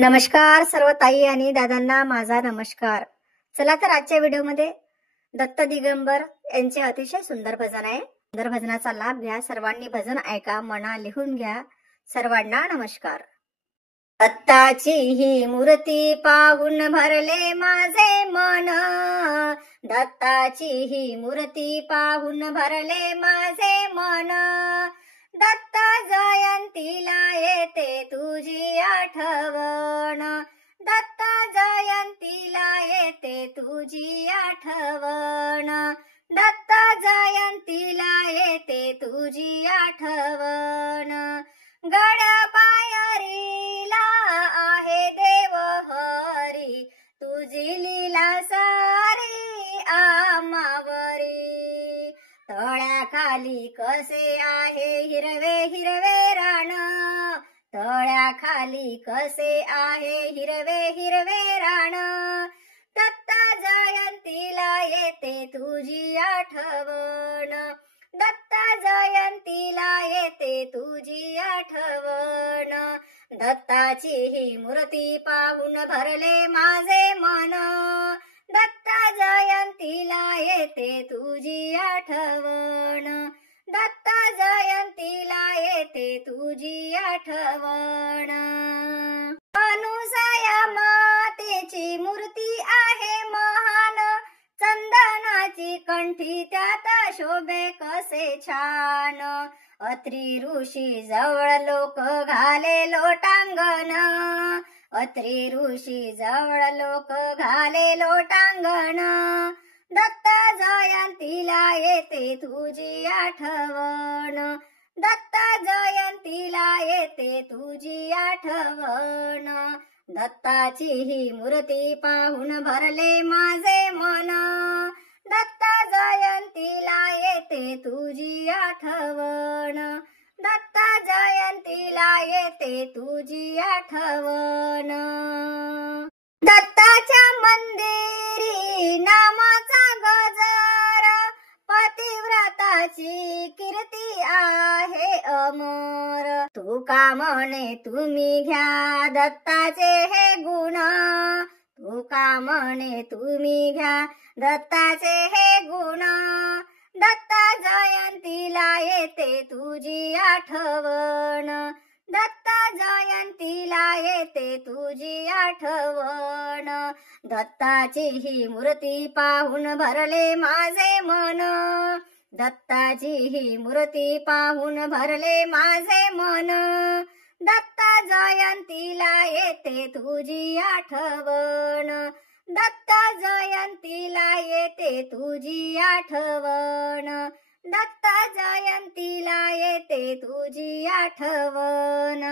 नमस्कार सर्व ताई आणि दादांना माझा नमस्कार. चला तर आजच्या व्हिडिओमध्ये दत्त दिगंबर यांचे अतिशय सुंदर भजन आहे. सुंदर भजनाचा लाभ घ्या. सर्वांनी भजन ऐका, मना लिहून घ्या. सर्वांना नमस्कार. दत्ताची ही मूर्ती पाहून भरले माझे मन, दत्ताची ही मूर्ती पाहून भरले माझे मन. दत्त जयंतीला येते तुझी आठवण, दत्त जयंतीला येते तुझी आठवण, दत्त जयंतीला येते तुझी आठवण. गड पायरीला आहे देव हरी, तुझी लीला सारी आमावरी. तळ्याखाली कसे आहे हिरवे हिरवे रान, तळ्याखाली कसे आहे हिरवे हिरवे रान. दत्त जयंतीला येते तुझी आठवण, दत्त जयंतीला येते तुझी आठवण. दत्ताची ही मूर्ती पाहून भरले माझे मन, दत्त जयंतीला येते तुझी आठवण, दत्त जयंतीला येते तुझी आठवण. अनुसया मातेची मूर्ती आहे महान, चंदनाची कंठी त्यात शोभे कसे छान. अत्री ऋषी जवळ लोक घाले लोटांगण, अत्री ऋषी जवळ लोक घाले लोटांगण. दत्त जयंतीला येते तुझी आठवण, दत्त जयंतीला येते तुझी आठवण. दत्ताची ही मूर्ती पाहून भरले माझे मन, दत्त जयंतीला येते तुझी आठवण, दत्त जयंतीला येते तुझी आठवण. दत्ताच्या मंदिरी नामाचा गजर, पतिव्रताची कीर्ती आहे अमर. तुका म्हणे तुम्ही घ्या दत्ताचे हे गुण, तुका म्हणे तुम्ही घ्या दत्ताचे हे गुण. दत्त जयंतीला येते तुझी आठवण, दत्त जयंतीला येते तुझी आठवण. दत्ताची ही मूर्ती पाहून भरले माझे मन, दत्ताची ही मूर्ती पाहून भरले माझे मन. दत्त जयंतीला येते तुझी आठवण, दत्त जयंतीला येते तुझी आठवण, दत्त जयंतीला येते तुझी आठवण.